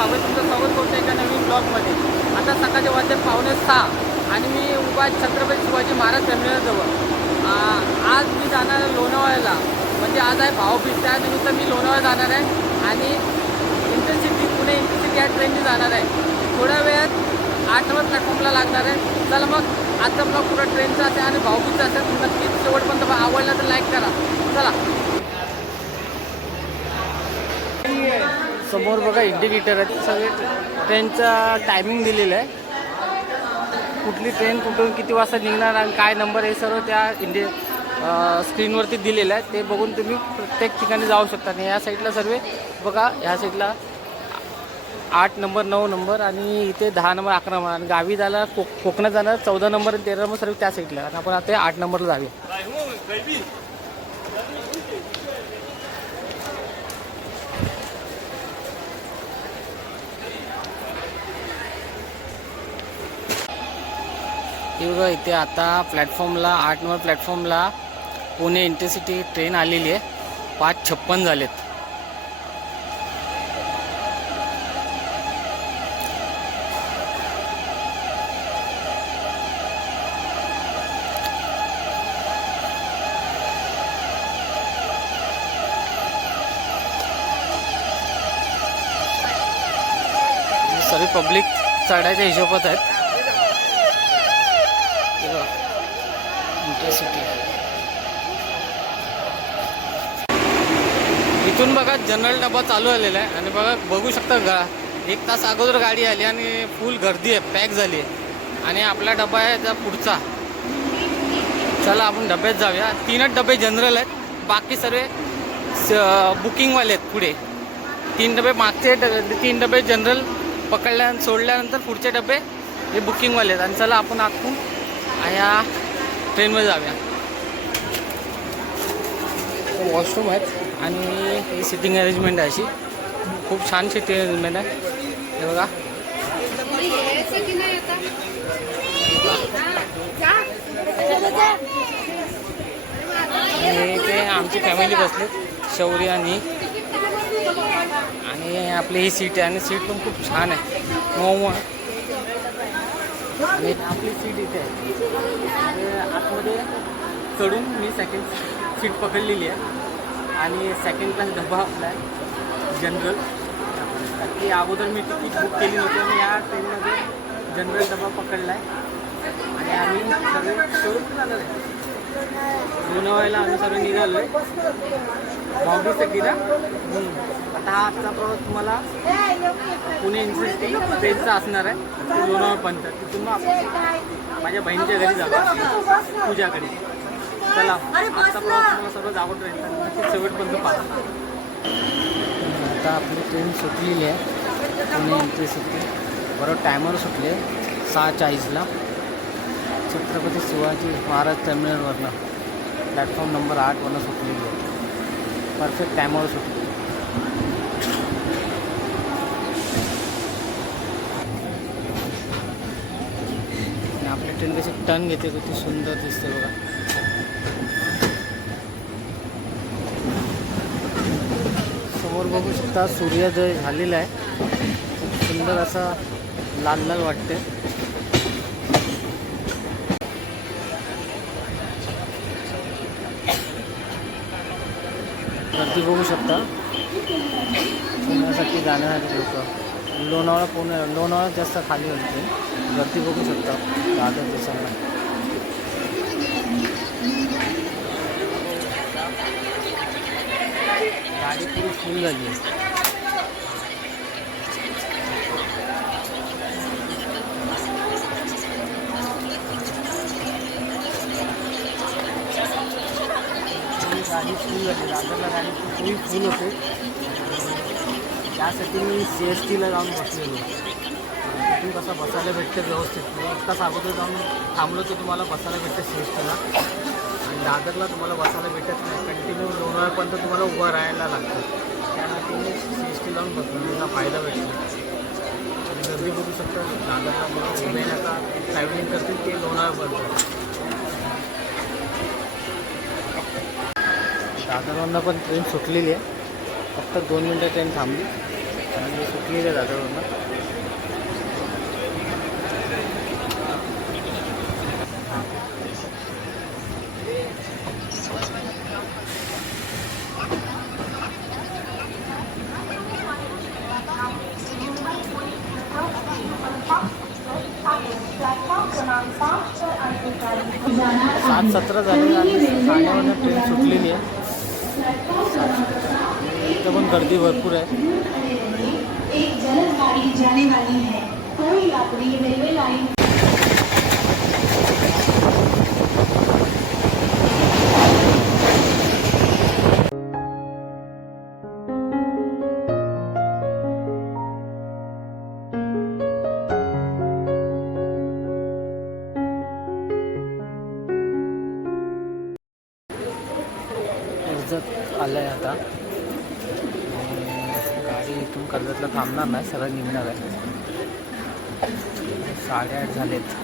बाबा तुमचं स्वागत करतो एका नवीन ब्लॉगमध्ये. आता सकाळचे वाजते पावणे सहा आणि मी उभा छत्रपती शिवाजी महाराज टर्मिनलजवळ आज मी जाणार आहे लोणावळ्याला. म्हणजे आज आहे भाऊबीज. त्यानिमित्त मी लोणावळा जाणार आहे आणि इंटरसिटी पुणे इंटरसिटी या ट्रेनने जाणार आहे. थोड्या वेळात आठ नंबर प्लॅटफॉर्मला लागणार आहे. चला मग आजचा ब्लॉग पुरा ट्रेनचा असेल आणि भाऊबीजचा असेल नक्कीच शेवटपर्यंत आवडला तर लाईक करा. चला. समोर बघा इंडिकेटर आहे सगळे ट्रेनचा टायमिंग दिलेलं आहे. कुठली ट्रेन कुठून किती वाजता निघणार आणि काय नंबर हे सर्व त्या इंडि स्क्रीनवरती दिलेलं आहे. ते बघून तुम्ही प्रत्येक ठिकाणी जाऊ शकता. आणि या साईडला सर्व बघा ह्या साईडला आठ नंबर नऊ नंबर आणि इथे दहा नंबर अकरा नंबर आणि गावी जायला को कोकणात जाणार चौदा नंबर आणि तेरा नंबर सर्व त्या साईडला आणि आपण आता आठ नंबरला जाऊया. बघा इथे आता प्लॅटफॉर्मला आठ नंबर प्लॅटफॉर्मला पुणे इंटरसिटी ट्रेन आलेली आहे. पाच छप्पन झालेत. सर्व पब्लिक चढायच्या हिशोबात आहेत हे बघा, इंटरसिटी इथून बघा जनरल डबा चालू आलेला आहे. आणि बघा बघू शकता गा एक तास अगोदर गाडी आली आणि फुल गर्दी आहे पॅक झाली आहे. आणि आपला डबा आहे त्या पुढचा. चला आपण डब्यात जाऊया. तीनच डबे जनरल आहेत. बाकी सर्व बुकिंगवाले आहेत पुढे. तीन डबे मागचे तीन डबे जनरल पकडल्या सोडल्यानंतर पुढचे डबे हे बुकिंगवाले आहेत. आणि चला आपण आखून या ट्रेनमध्ये जाऊया. वॉशरूम आहेत. आणि ही सिटिंग अरेंजमेंट आहे अशी. खूप छान सिटिंग अरेंजमेंट आहे. हे बघा. आणि ते आमची फॅमिली बसले. शौर्य आणि आणि आपली ही सीट आहे आणि सीट पण खूप छान आहे. मऊ. आणि आपली सीट इथे आहे. आतमध्ये चढून मी सेकंड सीट पकडलेली आहे. आणि सेकंड क्लास डबा आपला आहे. जनरल की अगोदर मी तिकीट बुक केली नव्हती आणि या ट्रेनमध्ये जनरल डबा पकडला आहे. आणि आम्ही सगळे शोरूम जाणार आहे. लोणावळ्याला आम्ही सर्व निघालो आहे ना हम्म. आता हा आजचा प्रवास तुम्हाला पुणे इंटरसिटी ट्रेनचा असणार आहे. ते लोणावळापर्यंत तिथून मग आपण माझ्या बहिणीच्या घरी जाऊ. पूजाकडे. चला आजचा प्रवास तुम्हाला सर्व जावं ट्रेन नक्कीच शेवटपर्यंत पाहा. आता आपली ट्रेन सुटलेली आहे. पुणे इंटरसिटी. बरोबर टायमर सुटले सहा चाळीसला छत्रपती शिवाजी महाराज टर्मिनलवरनं प्लॅटफॉर्म नंबर आठवरनं सुटलेली आहे. परफेक्ट टायमावर सुटली आणि आपली ट्रेन कशी टर्न घेते किती सुंदर दिसते बघा. समोर बघू शकता सूर्योदय झालेला आहे. सुंदर असा लाल लाल वाटते गर्दी बघू शकता पुण्यासाठी जाण्यासाठी लोक लोणावळा पुणे लोणावळा जास्त खाली होते गर्दी बघू शकता दादर दिवसांना गाडी पुरी फुल झाली आहे गाडी फुल झाली दादरला गाडी फुल फुल होते त्यासाठी मी सी एस टीला जाऊन बसलेलो. तिथून कसं बसायला भेटतं व्यवस्थित. मी एक अगोदर जाऊन थांबलो तर तुम्हाला बसायला भेटतं सी एस टीला आणि दादरला तुम्हाला बसायला भेटत नाही. कंटिन्यू लोणावळ्यापर्यंत तुम्हाला उभं राहायला लागतं. त्यासाठी मी सी एस टी लावून बसलो. बसण्याचा फायदा भेटतो आणि गर्दी बघू शकता. दादरला मला उभे आता ट्रॅव्हलिंग करतील ते लोणावळापर्यंत दादरवरनं पण ट्रेन सुटलेली आहे. फक्त दोन मिनटं ट्रेन थांबली. आणि सुटलेली आहे दादरवरनं थांबणार नाही सरळ निघणार आहे. साडेआठ झालेत.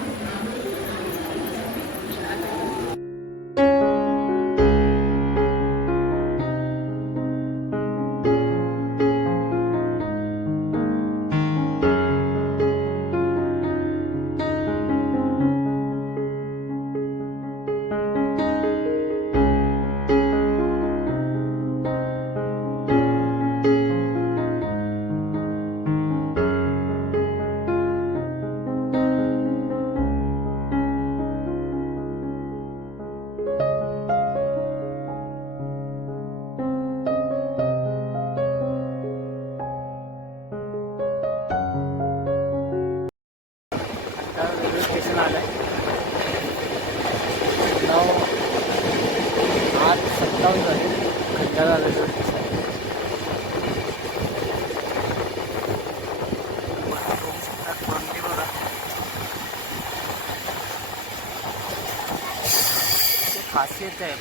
तेच आहे.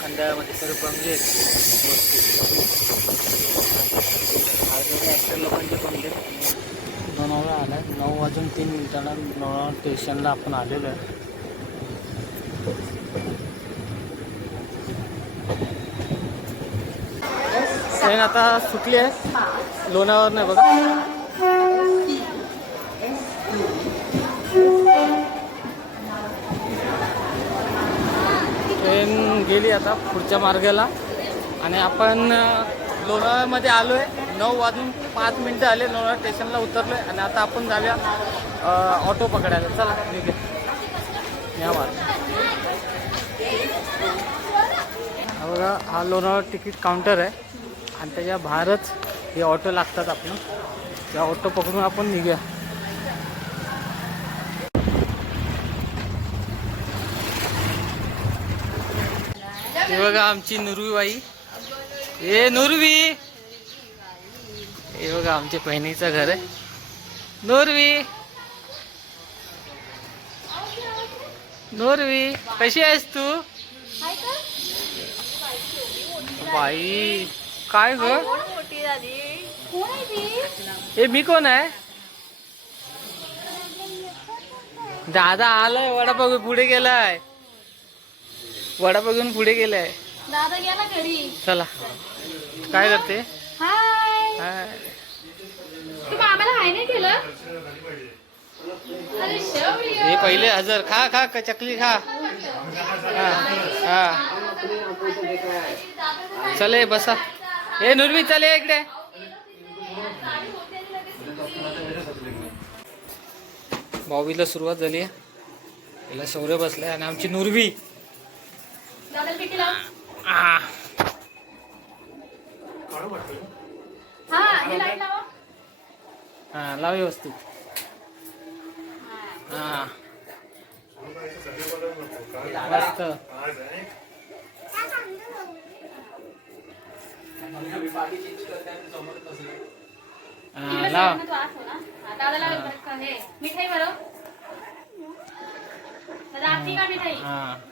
खंडाळ्यामध्ये सर्व बंगले आहेत. ॲक्टर लोकांचे बंगले आहेत. लोणावळा आला आहे नऊ वाजून तीन मिनिटांना लोणावळा स्टेशनला आपण आलेलो आहे. ट्रेन आता सुटली आहे. लोणावळा नाही बघा. ट्रेन गेली आता पुढच्या मार्गाला. आणि आपण लोणावळ्यामध्ये आलो आहे नऊ वाजून पाच मिनटं आले लोणावळा स्टेशनला उतरलो आहे आणि आता आपण जाऊया ऑटो पकडायला. चला ठीक आहे या मार्ग बघा हा लोणावळा तिकीट काउंटर आहे. आणि त्याच्या बाहेरच हे ऑटो लागतात आपण त्या ऑटो पकडून आपण निघूया. हे बघा आमची नुरवी बाई ए नुरवी! हे बघा आमच्या बहिणीचं घर आहे. नुरवी! नुरवी कशी आहेस तू? बाई काय ग? ए मी कोण आहे? दादा आलाय वडापाव पुढे गेलाय. वडापाव घेऊन पुढे गेलाय. दादा गेला घरी. चला. काय करते? हाय. हाय. तू मामाला हाय नाही केलं? अरे शौर्य हे पहिले हजर. खा खा क- चकली खा. हा हा. चले बसा. ए नुरवी चले इकडे. भाऊबीला सुरुवात झाली आहे. तिला शौर्य बसलाय आणि आमची नुरवी. हा हे लावा. हा व्यवस्थित. हा. मस्त. हा लाव. हो मिठाई बरं दादा आजची का मिठाई? हा.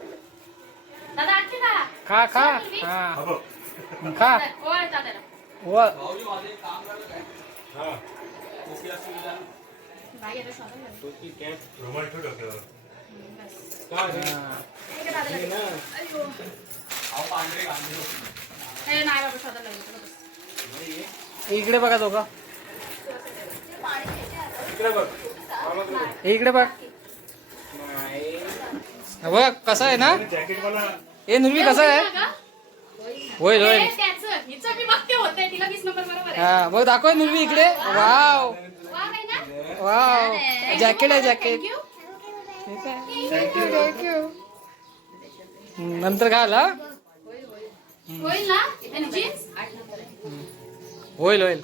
खा खा. हा. खा. व. हा. हे. इकडे बघा दोघं. इकडे बघ. हा बघ. कसं आहे ना? ए नुर्वी कसं आहे? होईल? होईल. हे. हा बघ दाखव नुर्वी इकडे. वाव? वाव जॅकेट आहे जॅकेट. नंतर घाल हा होईल होईल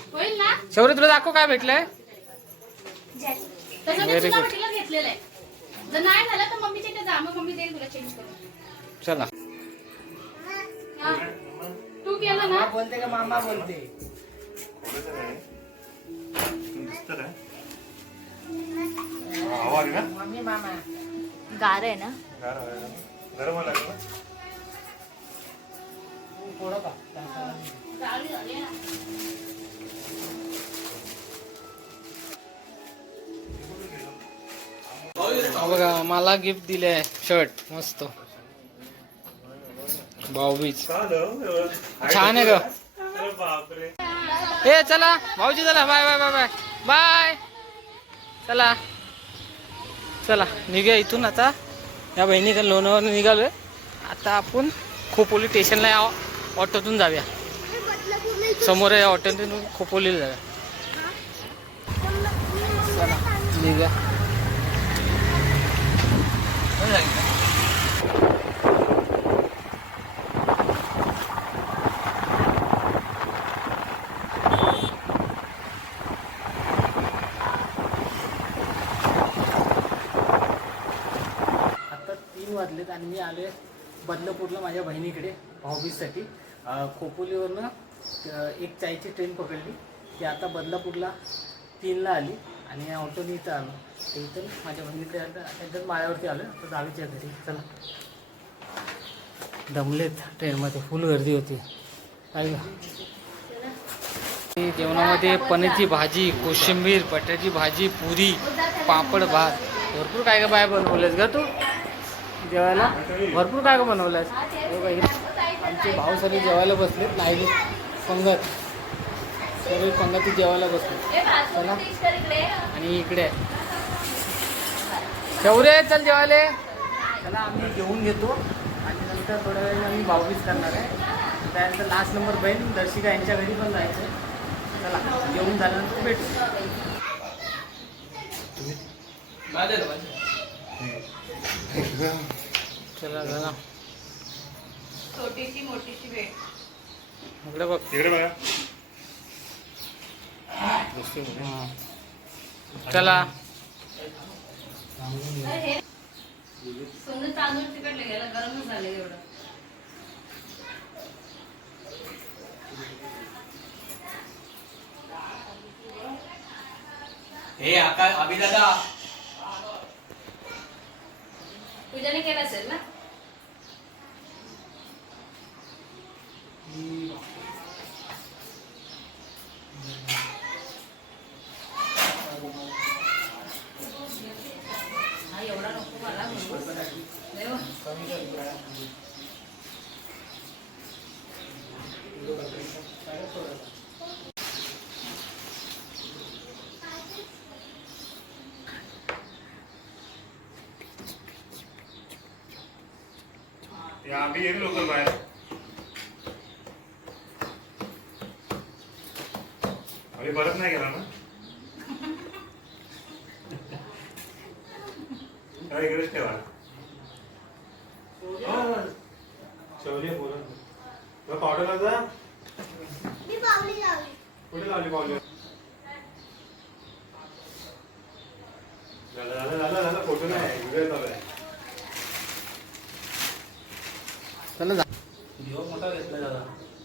शौर्य तुला दाखव काय भेटलंय? तसं मी जर नाही झालं तर मम्मीच्या इथे जा मग मम्मी देईल तुला चेंज करून चला हा. तू केलं ना बोलते का मामा बोलते? हा, ना? मम्मी मामा गार आहे ना? गरम लागलं ना? थोडं का चालू झाली ना बघा मला गिफ्ट दिले शर्ट मस्त. भाऊबीज. छान आहे ग. ए चला. भाऊजी चला. Bye bye bye bye. Bye. चला. चला. निघ्या इथून आता. या बहिणी लोणावर निघालोय. आता आपण खोपोली स्टेशनला या ऑटोतून जाऊया. समोर या ऑटोतून खोपोलीला जाऊया. चला. निघा वाजलेत आणि मी आले बदलापूरला माझ्या बहिणीकडे भाऊबीजसाठी खोपोलीवरनं एक चायची ट्रेन पकडली. ती आता बदलापूरला तीनला आली. आणि या ऑटोने इथं आलो. तर इथं माझ्या बहिणीकडे आता एकदम माळ्यावरती आलो तर दहावीच्या घरी. चला. दमलेत ट्रेनमध्ये. फुल गर्दी होती. जेवणामध्ये पनीरची भाजी कोशिंबीर बटाट्याची भाजी पुरी पापड भात. भरपूर काय काय बाय बनवलंयस ग तू? जेवायला? भरपूर काय काय बनवलंयस? हो आमचे भाऊ सगळे जेवायला बसलेत. नाही पंगत सगळे पंगती जेवायला बसले. चला. आणि इकडे शौर्य चल जेवायला. चला आम्ही जेवून घेतो. आणि नंतर थोड्या वेळाने आम्ही भाऊबीज करणार आहे. त्यानंतर लास्ट नंबर बहीण दर्शिका यांच्या घरी पण जायचं आहे चला जेवून झाल्यानंतर भेटू. चला चला. छोटीशी मोठीशी भेट. इकडे बघ. तिकडे बघा. हां. चला। सोनं तांदूळ तिकडले गेलं गरमच झाले एवढं हे आका अभि दादा। पूजाने केलं असेल ना हा एवढा नको मला लय वा. ते आम्ही येईल लोकल बाहेर. आम्ही परत नाही गेला ना?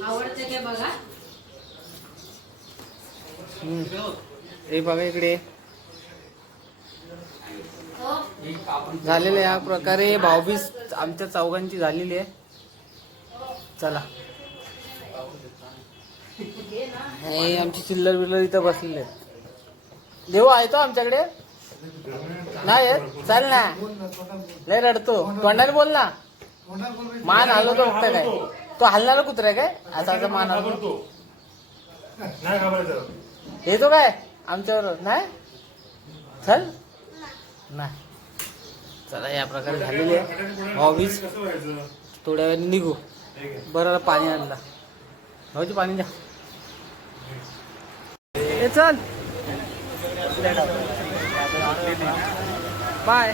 नाही हा तीनशे एकशे. हम्म. हे बघा इकडे. झालेलं या प्रकारे. भाऊबीज आमच्या चौघांची झालेली आहे. चला. हे आमची चिल्लर बिल्लर इथं बसलेले देऊ आहे तो आमच्याकडे? नाही? चल ना. लय रडतो. तोंडाने बोल ना. मान हलवतो फक्त काय? तो हलणारा कुत्रा आहे काय? असा असा मान हलवतो नाही घाबरायचं. येतो काय? आमच्यावर. नाही? चल. नाही. चला या प्रकारे झालेली आहे. कसं व्हायचं? थोड्या वेळाने निघू. ठीक आहे. बरं पाणी आणला. भाऊजी पाणी द्या. ए चल. बाय.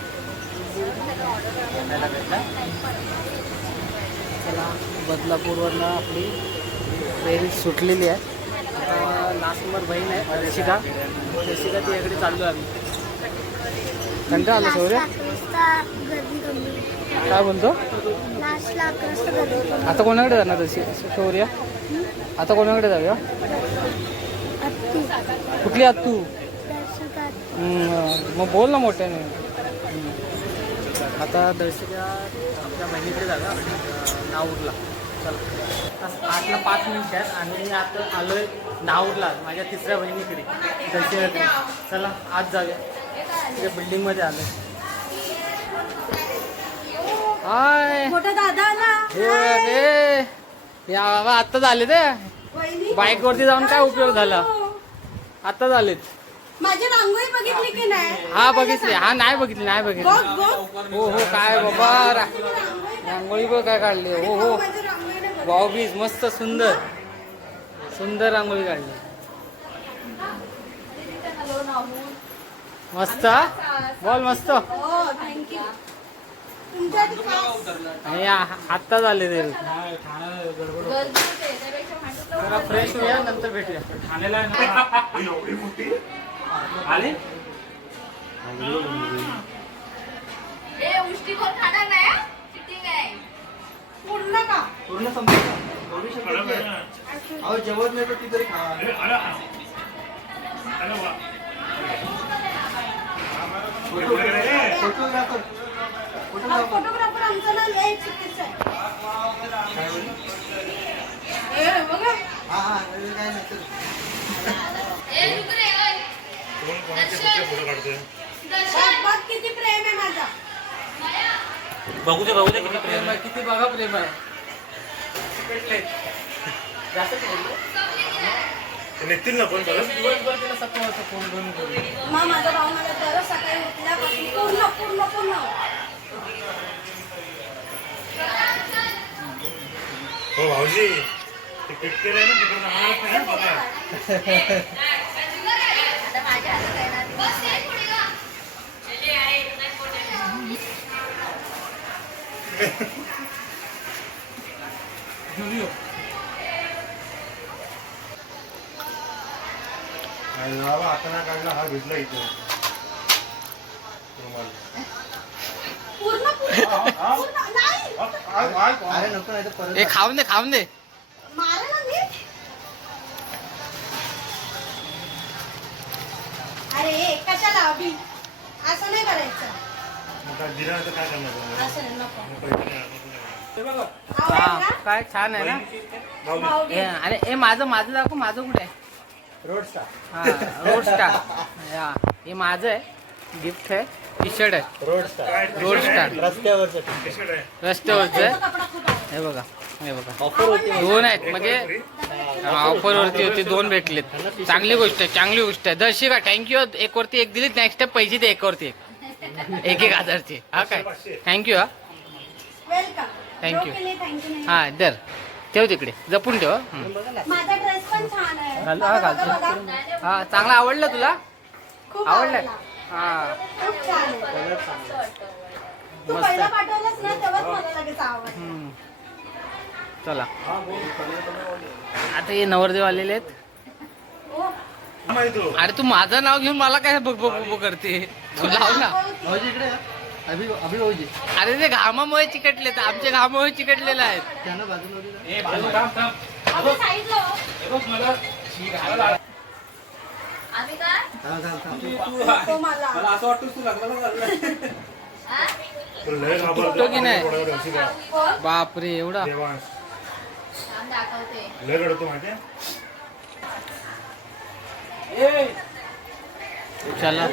चला बदलापूरवरनं आपली ट्रेन सुटलेली आहे. आता लास्ट नंबर बहीण आहे रशिका रशिका तिच्याकडे चाललो आम्ही. कंटाळा आलो शौर्य. काय बोलतो? आता कोणाकडे जाणार तशी शौर्य? आता कोणाकडे जाऊया? कुठली आहात तू मग बोल ना मोठ्याने. आता दर्शका आमच्या बहिणीकडे जागा अं, नागूरला चला. आठला पाच मिनिट आहेत आणि आता आलोय नागूरला माझ्या तिसऱ्या बहिणीकडे दर्शकाकडे चला आज जाऊया. तिथे बिल्डिंगमध्ये आलोय. हाय. आला हे. या बाबा आत्ताच आले ते वहिनी. बाईक वरती जाऊन काय उपयोग झाला? आत्ताच आलेत माझी रांगोळी बघितली की नाही? हा बघितली. हा नाही बघितली नाही बघितली. बघ बघ. हो हो काय बाबा रांगोळी बघ काय काढली. हो हो. भाऊबीज मस्त सुंदर. सुंदर रांगोळी काढली. मस्त? बोल मस्त? आणि आ- आत्ताच आले ते. जरा फ्रेश होऊया नंतर भेटूया. ठाण्याला एवढी मोठी? आले? ए उष्टी कोण खाणार नाही पूर्ण का? पूर्ण अहो जेवत नाही तर ती तरी खा. हा फोटोग्राफर. आमचा ना लय चुकीचं आहे ए, बघा. ए रुक रे ओय. फोटो काढतोय? किती प्रेम आहे माझा. बघू दे बघू दे किती प्रेम आहे. किती बघा प्रेम आहे. जास्त निघतील ना पण परत दिवसभर तिला सकाळ वाजता फोन करून करू मग माझा भाऊ मला दररोज सकाळी उठल्यापासून पूर्ण पूर्ण पूर्ण. हो भाऊजी ते केलंय ना नाही बघा. ना काढला हा भेटला इथे. नाही. ए खाऊन दे खाऊन दे. मारा ना मी अरे कशाला अभि? असं नाही करायचं. हा, काय छान आहे ना? ए, अरे ए माझं माझं दाखव माझं कुठे? आहे हा रोड स्टार या हे माझं आहे. गिफ्ट आहे. टी शर्ट आहे? रोड स्टार टी-शर्ट आहे. रस्त्यावरचं आहे. कपडा खूप आहे. हे बघा हे बघा. दोन आहेत म्हणजे ऑफर वरती होते दोन भेटलेत. चांगली गोष्ट आहे चांगली गोष्ट आहे. दर्शिका थँक्यू एक वरती एक दिलीत. नेक्स्ट टाइम पैसे दे एक वरती एक. एक एक हजारचे. हा काय? थँक्यू हा. थँक्यू हा दर. ठेव तिकडे. जपून ठेव हं. घाल- हा, घालतो. हा चांगला आवडलं तुला? आवडलं? हा. मस्त. चला. आता हे नवरदेव आलेले आहेत. हो. अरे तू माझं नाव घेऊन मला काय बघ बघ करते? लाव ना अरे ते घामामुळे चिकटले तर आमच्या घामामुळे चिकटलेले आहेत ए बाजू थांब थांब. आपल्या साईडला हो. हे बघ मला. मला आम्ही काय? तो मला. असं वाटतं तू लागला ना हा? तो लय घाबरतो. फुटतो की नाही? कोण? बापरे एवढा. थांब दाखवते. लय रडतो माहितीये? चला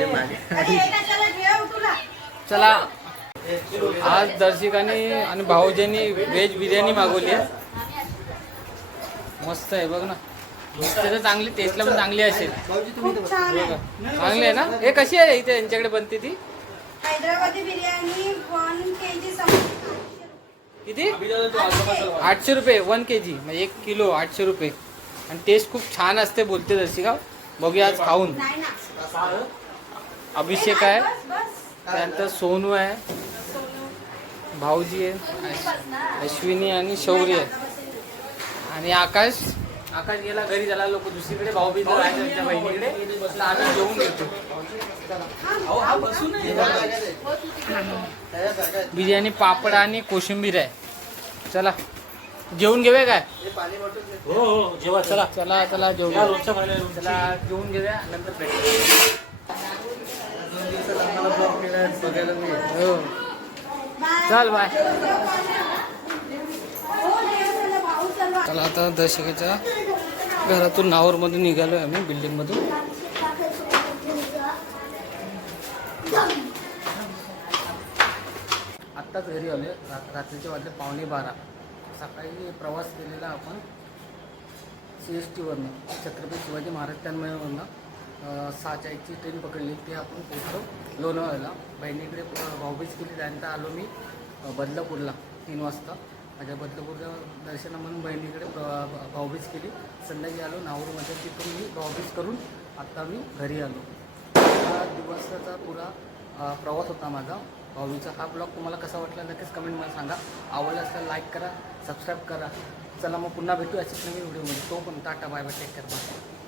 चला. आज दर्शिकाने आणि भाऊजींनी व्हेज बिर्याणी मागवली आहे. मस्त आहे बघ ना. मस्त तर चांगली टेस्टला पण चांगली असेल चांगली आहे ना? हे कशी आहे इथे यांच्याकडे बनते ती? Hyderabadi biryani one K G किती? आठशे रुपये वन के जी म्हणजे एक किलो आठशे रुपये. आणि टेस्ट खूप छान असते बोलते दर्शिका. बघूया आज खाऊन. नाही ना. अभिषेक आहे. त्यानंतर सोनू आहे. भाऊजी आहे. अश्विनी आणि शौर्य. आहे आणि आकाश? आकाश गेला घरी झाला लोक दुसरीकडे भाऊ बी त्यांच्या बहिणीकडे. आता आम्ही जेवून घेतो बिर्याणी पापड आणि कोशिंबीर आहे. चला. जेवून घेऊया काय? हो हो जेव्हा चला. चला चला या रोजच्या खायला रोजची. चला जेवून घेऊया नंतर हो. चल बाय. चला आता दशकेच्या घरातून नावरमधून निघालो आहे आम्ही बिल्डिंगमधून. आत्ताच घरी आलो रात रात्रीचे वाजले पावणे बारा. सकाळी प्रवास केलेला आपण सी एस टीवरनं छत्रपती शिवाजी महाराज टर्मिनलवरनं सहाच्या एकची ट्रेन पकडली. ती आपण पोहोचलो लोणावळ्याला. बहिणीकडे भाऊबीज केली. त्यानंतर आलो मी बदलापूरला तीन वाजता. माझ्या बदलापूरच्या दर्शना म्हणून बहिणीकडे भाऊबीज केली. संध्याकाळी आलो. नावूरमध्ये तिथून मी भाऊबीज करून आत्ता मी घरी आलो. हा दिवसाचा पुरा प्रवास होता माझा. भाऊबीचा हा ब्लॉग तुम्हाला कसा वाटला नक्कीच कमेंटमध्ये सांगा. आवडला असेल लाईक करा सबस्क्राईब करा. चला मग पुन्हा भेटू अशीच नवीन व्हिडिओमध्ये तो पण tata bye bye take care bye